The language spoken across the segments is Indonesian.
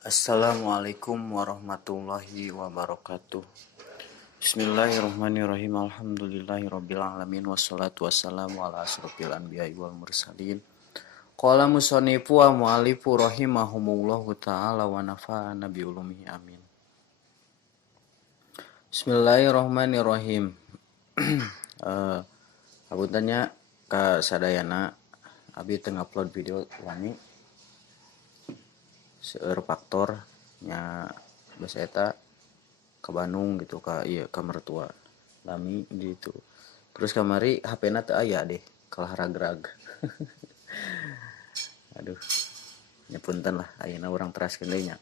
Assalamualaikum warahmatullahi wabarakatuh. Bismillahirrahmanirrahim. Alhamdulillahirabbil alamin wassalatu wassalamu ala asrofil anbiya'i wal mursalin. Qala musannifu wa mu'allifu rahimahumullahu ta'ala wa nafa'ana bi ulumihi amin. Bismillahirrahmanirrahim. Aku tanya ke sadayana abi teu upload video wani seueur faktor nya basa eta ke Bandung gitu ke mertua lami gitu. Terus kamari HP-na teu aya deh kalah ragrag. Aduh, nyepunten lah ayeuna urang teraskeun deui nya.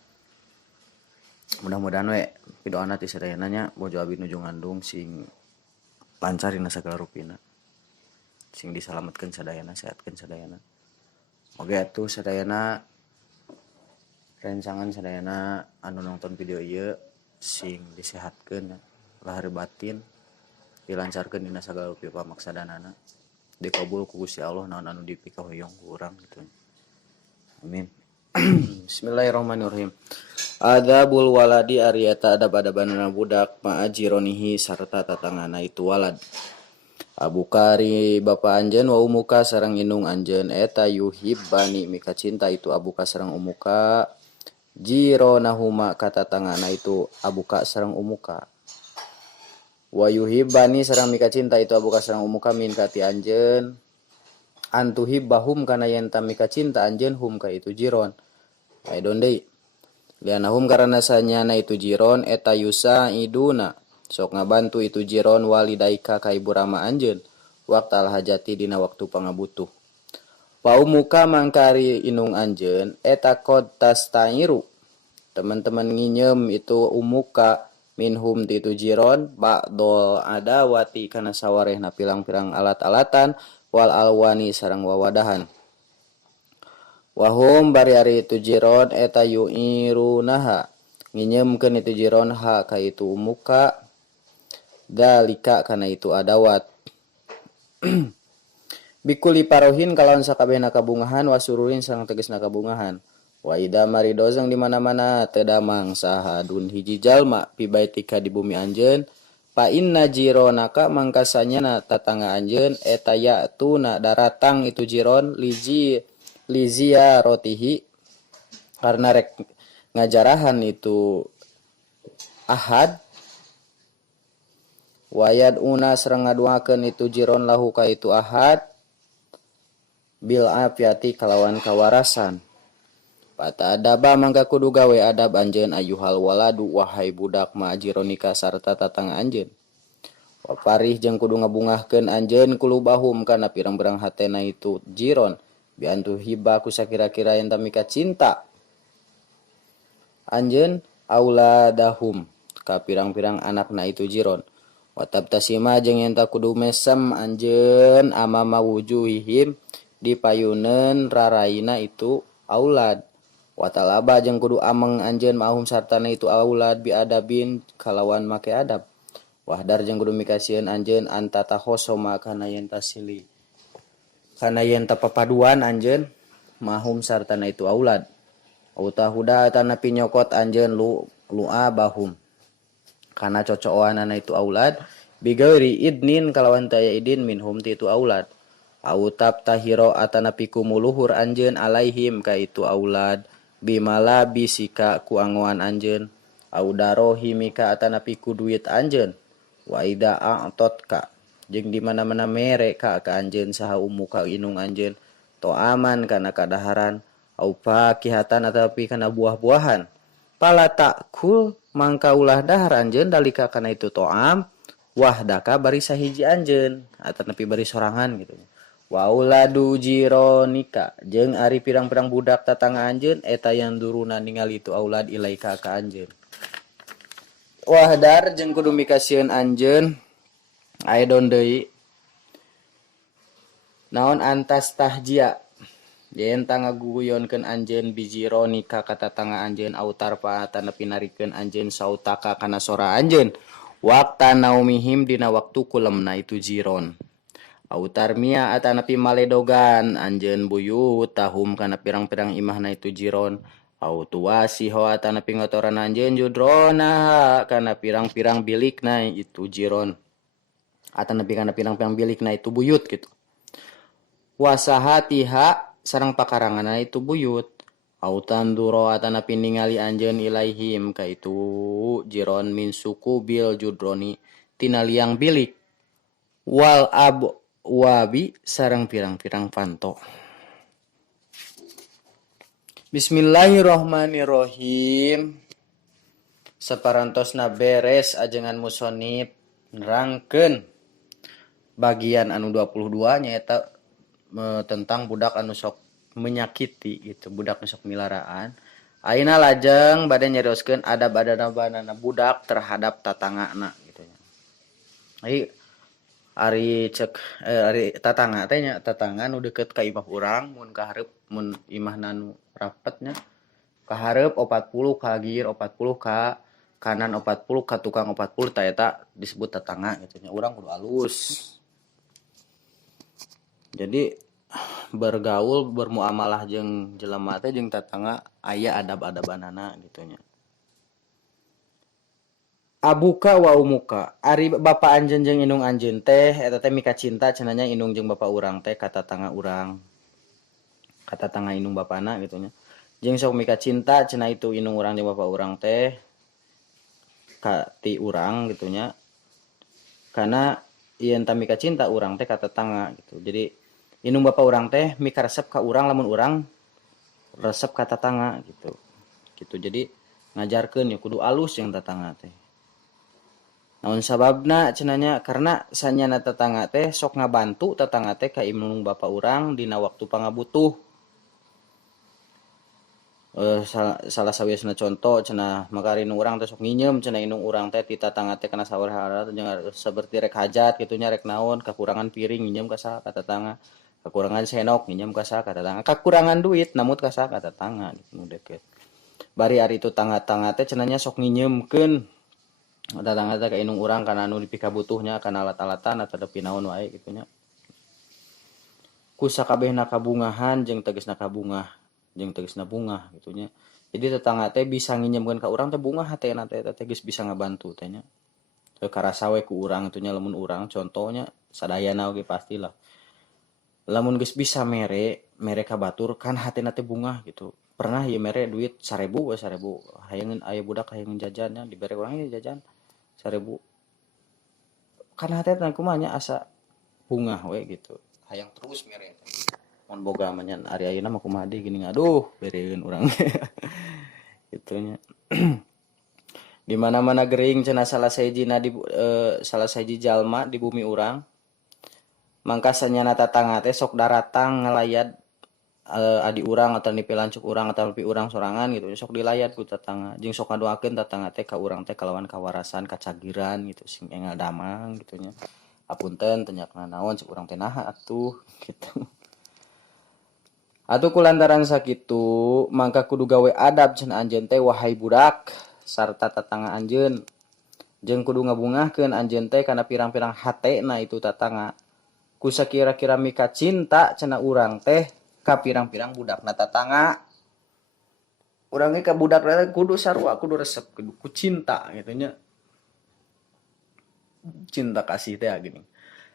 Mudah-mudahan we pidoana ti sadayana nya bojo abi nuju ngandung sing lancar dina sagala rupina. Sing disalametkeun sadayana, sehatkeun sadayana. Oge atuh sadayana rencangan sadayana anu nonton video ieu sing disehatkeun lahir batin, dilancarkeun dina sagala rupi pamaksadanana, dikabul ku Gusti Allah naon anu dipikahoyong ku urang gitu. Amin. Bismillahirrahmanirrahim. Adabul waladi arieta adab-adabanana budak ma'ajironihi sarta tatangana itu walad. Abu Kari bapa anjeun wa umuka sareng indung anjeun eta yuhibbani mika cinta itu abuka sareng umuka jironahuma kata tangana itu abuka sareng umuka wa yuhibbani sareng mika cinta itu abuka sareng umuka min kati anjeun antuhibbahum kana yen ta mika cinta anjeun hum ka itu jiron aidon deui lianahum karana sanyana itu jiron eta yusa iduna sok ngabantu itu jiron walidaika ka ibu rama anjeun waqtal hajati dina waktu pangabutuh paumuka mangkari inung anjeun eta qad tastairu teman-teman nginyem itu umuka minhum ti itu jiron ba'dol adawati kana sawarehna pilang-pilang alat-alatan wal alwani sareng wawadahan wahum bari ari itu jiron eta yu'irunaha nginyemkeun itu jiron ha ka itu umuka dalika kana itu adawat bikuli parohin kalawan sakabehna kabungahan wasururin sareng tegasna kabungahan wa ida maridozeng di mana-mana tedamang sahadun hiji jalma pi baitika di bumi anjeun pa inna jironaka mangkasanya tatangga anjeun eta ya'tuna daratang itu jiron lizia rotihi karena rek ngajarahan itu ahad wayad una sareng ngaduakeun itu jiron lahu ka itu ahad bil afiati kalawan kawarasan pata adaba mangka kudu gawe adab anjeun ayuhal waladu wahai budak ma'jironika sarta tatangga anjeun wa parih jeung kudu ngabungahkeun anjeun kulubahum kana pirang-pirang hatena itu jiron bi antu hibba ku sakira-kira yen tamika cinta anjeun auladahum ka pirang-pirang anakna itu jiron wa tabtasima jeung yen ta kudu mesem anjeun amama wujuhihim di payuneun raraina itu aulad watalaba jeung kudu ameng anjeun ma'hum sartana itu aulad bi adabin kalawan make adab wahdar jeung kudu mikasieun anjeun anta tahosoma kana yen tasili kana yen papaduan anjeun ma'hum sartana itu aulad utahuda tana pinyokot anjeun lu'abahum kana cocokanana itu aulad bigairi idnin kalawan taya idin minhum ti itu aulad autab tahiro atana pikumuluhur anjeun alaihim ka itu aulad bimala bisika ku angoan anjeun audaro himika atana piku duit anjeun wa ida a'totka jeung di mana-mana mere ka anjeun saha umuka inung anjeun to aman kana kadaharan au pakihatan atapi kana buah-buahan pala takul mangka ulah dahar anjeun dalika kana itu to'am wahdaka bari sahiji anjeun atanepi bari sorangan gitu wa uladu jironika jeung ari pirang-pirang budak tatangga anjeun eta yang duruna ningali itu aulad ilaika ka anjeun wahdar jeung kudu mikasieun anjeun aidon deui naon antas tahjia yen tangga guguyonkeun anjeun bijironika ka tatangga anjeun autar pa tanepi narikeun anjeun sautaka kana sora anjeun waqta naumihim dina waktu kulemna itu jiron autar mia atanapi maledogan anjeun buyut tahum kana pirang-pirang imahna itu jiron Autuasi hoatana pingotoran anjeun judrona kana pirang-pirang bilikna itu jiron. Atana kana pirang-pirang bilikna itu buyut gitu. Wasahatiha sareng pakaranganna itu buyut. Autan duro atana piningali anjeun ilaihim ka itu jiron min suku bil judroni tina liang bilik. Wal wabi sareng pirang-pirang panto. Bismillahirrohmanirrohim. Saparantosna beres ajengan musonib nerangkeun bagian anu 22 nyaeta tentang budak anu sok menyakiti gitu, budak anu sok milaraan. Ayeuna lajeng bade nyarioskeun adab-adabanana budak terhadap tatangana gitu nya. Ari cek ari tatangga teh nya, tatangga nu deukeut ka imah urang mun kahareup mun imahna nu rapetnya kahareup 40 ka gir 40 ka kanan 40 ka tukang 40 tah eta disebut tatangga gitu nya. Urang kudu alus. Jadi bergaul bermuamalah jeung jelema teh jeung tatangga aya adab-adabanana gitu nya. Abuka wa umuka ari bapa anjeun jeung indung anjeun teh eta teh mika cinta cenanya indung jeung bapa urang teh ka tatangga urang. Ka tatangga indung bapana gitu nya. Jeung sok mika cinta cenah itu indung urang jeung bapa urang teh ka ti urang gitu nya. Karena ieun tah mika cinta urang teh ka tatangga gitu. Jadi indung bapa urang teh mika resep ka urang lamun urang resep ka tatangga gitu. Gitu. Jadi ngajarkeun ya kudu alus jeung tatangga teh. Naon sababna cenanya karena sanyana tetangga teh sok ngabantu tetangga teh ka indung bapa urang dina waktu pangabutuh. Salah sawiasna contoh cenah makarin urang teh sok nginjem cenah indung urang teh ti tetangga teh kana sawarha jeung saperti rek hajat kitu nya rek naon kakurangan piring nginjem ka saha ka tetangga, kakurangan senok nginjem ka saha ka tetangga, kakurangan duit namut ka saha ka tetangga nu deukeut. Bari ari itu tangga-tangga teh cenanya sok nginjemkeun tetangga teh ka indung urang kana anu dipika butuhnya kana alat-alatan atau depi naon wae kitu nya. Ku sakabehna kabungahan jeung tegasna kabungah jeung tegasna bungah gitu nya. Jadi tetangga teh bisa nginjemkeun ka urang teh bungah hatena teh geus bisa ngabantu teh nya. Teu karasa we ku urang itu nya lamun urang contohnya sadayana oge pastilah. Lamun geus bisa mere ka batur kan hatena teh bungah gitu. Pernah ieu mere duit 1000 we 1000. Hayeungeun aya budak hayeungeun jajannya dibere urang ieu jajan 1000. Kan hatena kumaha nya asa bungah we gitu. Hayang terus mere. Mun boga manyan ari ayeuna mah kumaha deui geuning aduh bereun urang. Kitu nya. Di mana-mana geuring cenah salah sahijina di salah sahiji jalma di bumi urang. Mangka sanyana tatangga teh sok daratang ngalayat adi urang atau nipi lancuk urang atau nipi urang sorangan gitu sok dilayat ku tatangga jeung sok ngadoakeun tatangga teh ka urang teh kalawan kawarasan kacagiran gitu sing enggal damang gitu nya. Apunten teu nyakna naon cek urang teh naha atuh gitu. Atuh kulantaran sakitu mangka kudu gawe adab cenah anjeun teh wahai budak sarta tatangga anjeun. Jeung kudu ngabungahkeun anjeun teh kana pirang-pirang hatena itu tatangga. Ku sakira-kira mika cinta cenah urang teh ka pirang-pirang budakna tatangga. Urang ge ka budakna kudu sarua kudu resep kudu ku cinta gitu nya. Cinta kasih teh gini.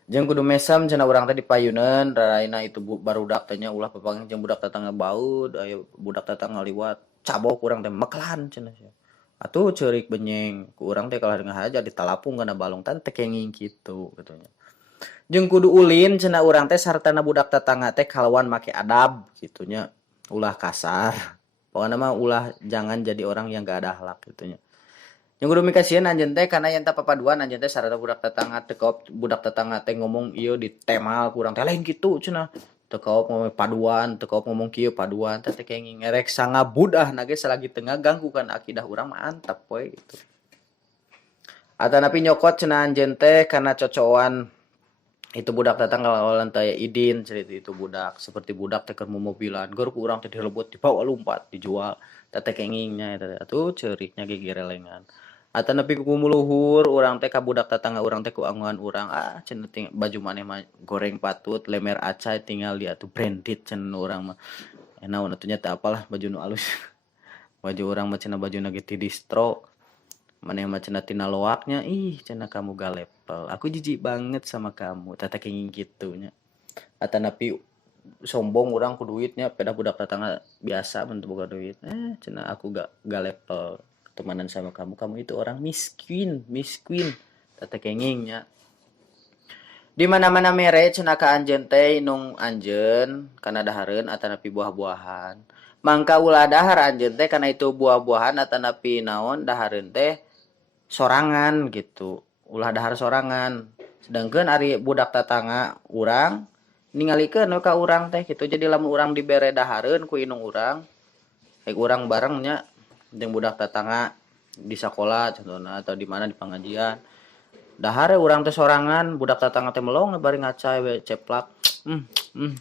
Jeung kudu mesam cenah urang teh dipayuneun raraina itu barudak teh nya ulah papanggih jeung budak tetangga baud aya budak tetangga liwat cabok urang teh meklan cenah sia. Atuh ceurik benyeng ku urang teh kalah dengan haja ditalapung kana balong tan teh kenging kitu gitu nya. Jeung kudu ulin cenah urang teh sartana budak tetangga teh kalawan make adab gitu nya. Ulah kasar. Pokona mah ulah jangan jadi orang yang gak ada akhlak gitu nya. Yang kudu mikasieun anjeun teh kana yen teh papaduan anjeun teh sarta budak tetangga teh kaop budak tetangga teh ngomong ieu ditemal kurang teh lain kitu cenah. Teu kaop ngomong paduan, teu kaop ngomong kieu paduan teh kenging ngerek sangabudahna ge selagi teu ngaganggu kan akidah urang mah antep we gitu. Atanapi nyokot cenah anjeun teh kana cocoan itu budak tetangga lawan teh idin cerita itu budak seperti budak teh keur mobilan geur ku urang teh dilebut dibawa lompat dijual teh kengingnya eta atuh ceuriknya ge girelengan. Atanapi ku muluhur urang teh ka budak tetangga urang teh ku anguan urang cenah baju maneh mah goreng patut lemer acai tinggal dia tuh branded cenah urang mah. Naon atuh nya teh apalah baju nu alus. baju orang mah cenah baju nage ti distro mana yang cenah tina loaknya ih cenah kamu galepel aku jijik banget sama kamu tata kenging gitunya atanapi sombong orang ku duitnya pedah budak tetangga biasa bentuk boga duit cenah aku gak level temanan sama kamu itu orang miskin tata kengingnya di mana-mana mere cenah ka anjeun teh nung anjeun kana dahareun atanapi buah-buahan mangka ulah dahar anjeun teh kana itu buah-buahan atanapi naon dahareun teh sorangan gitu ulah dahar sorangan sedangkan ari budak tetangga urang ningalikeun ka urang teh gitu jadi lamun urang dibere dahareun ku inung urang kayak urang barengnya jeung budak tetangga di sekolah contohna atau di mana di pengajian dahare urang teh sorangan budak tetangga teh melong bari ngacai we ceplak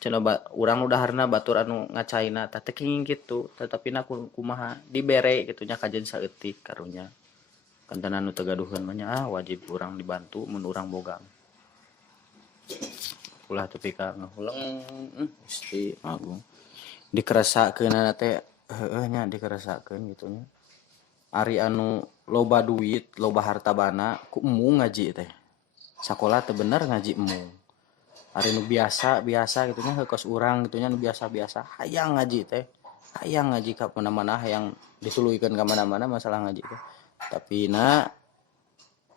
cenah urang nu daharna batur anu ngacaina teh kenging kitu tetepina kumaha dibere gitu nya kajen saeutik karunya kantan anu tegaduheun mah wajib urang dibantu mun urang boga ulah tepi ka ngahuleng Gusti Agung dikeresakeun teh heueuh nya dikeresakeun gitu nya ari anu loba duit loba harta bana ku emu ngaji teh sakola teh bener ngaji emu ari nu biasa gitu nya kos urang gitu nya nu biasa hayang ngaji teh hayang ngaji ka mana-mana hayang dituluykeun ka mana-mana masalah ngaji teh tapi na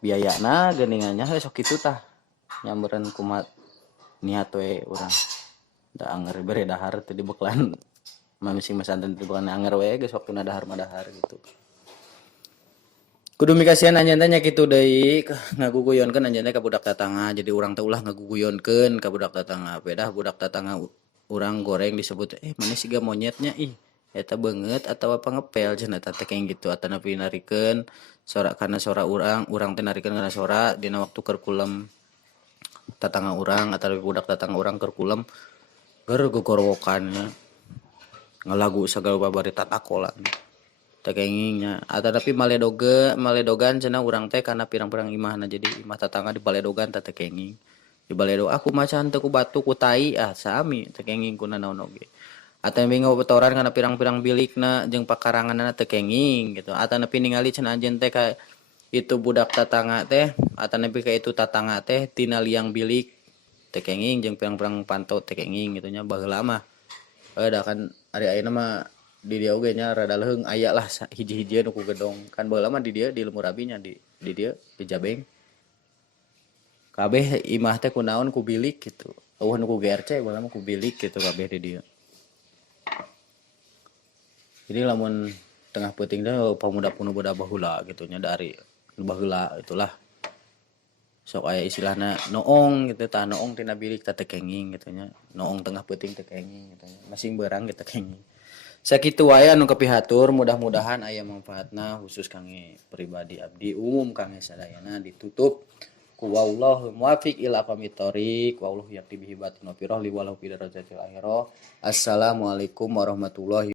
biayana geuningannya sok kitu tah nyameureun kumat niat we urang da anger bere dahar teh dibeklan masing masantren teh bukan anger we geus waktuna dahar mah dahar gitu kudu mikasian anjeun teh nya kitu deui ngaguguyonkeun anjeun teh ka budak tetangga jadi urang teh ulah ngaguguyonkeun ka budak tetangga bedah budak tetangga urang goreng disebut mana siga monyetnya eta beungeut atawa pangepel cenah teh kayak gitu atanapi narikeun sora kana sora urang teh narikeun kana sora dina waktu keur kulem tetangga urang atau budak tetangga urang keur kulem keur gogorowokannya ngalagu sagala babari tatakola teh kengingnya atanapi maledogan cenah urang teh kana pirang-pirang imahna jadi imah tetangga di baledogan teh kenging di baledo aku macan teu ku batu ku tai sami teh kenging ku nanaon oge atanapi ngobetoran kana pirang-pirang bilikna jeung pakaranganna teh kenging gitu atanapi ningali cenah anjeun teh ka itu budak tetangga teh atanapi ka itu tetangga teh tina liang bilik teh kenging jeung pirang-pirang pantau teh kenging gitu nya baheula mah da kan ari ayeuna mah di dieu oge nya rada leung aya lah hiji-hijieun ku gedong kan baheula mah di dieu di Lemur Abinya di dieu di Jabeng kabeh imah teh kunaon ku bilik gitu eueuh nu ku GRC baheula mah ku bilik gitu kabeh di dieu jadi lamun tengah peuting teh pamuda budak baheula gitu nya dari baheula itulah sok aya istilahna noong gitu tah noong tina bilik teh kenging gitu nya noong tengah peuting teh kenging gitu nya masing beurang gitu kenging sakitu wae anu kepihatur mudah-mudahan aya manfaatna khusus kangge pribadi abdi umum kangge sadayana ditutup ku wallahu muwaffiq ila aqwamit thoriq wallahu yaqti bihi batin wa firah li walahu fi darajatil akhirah assalamualaikum warahmatullahi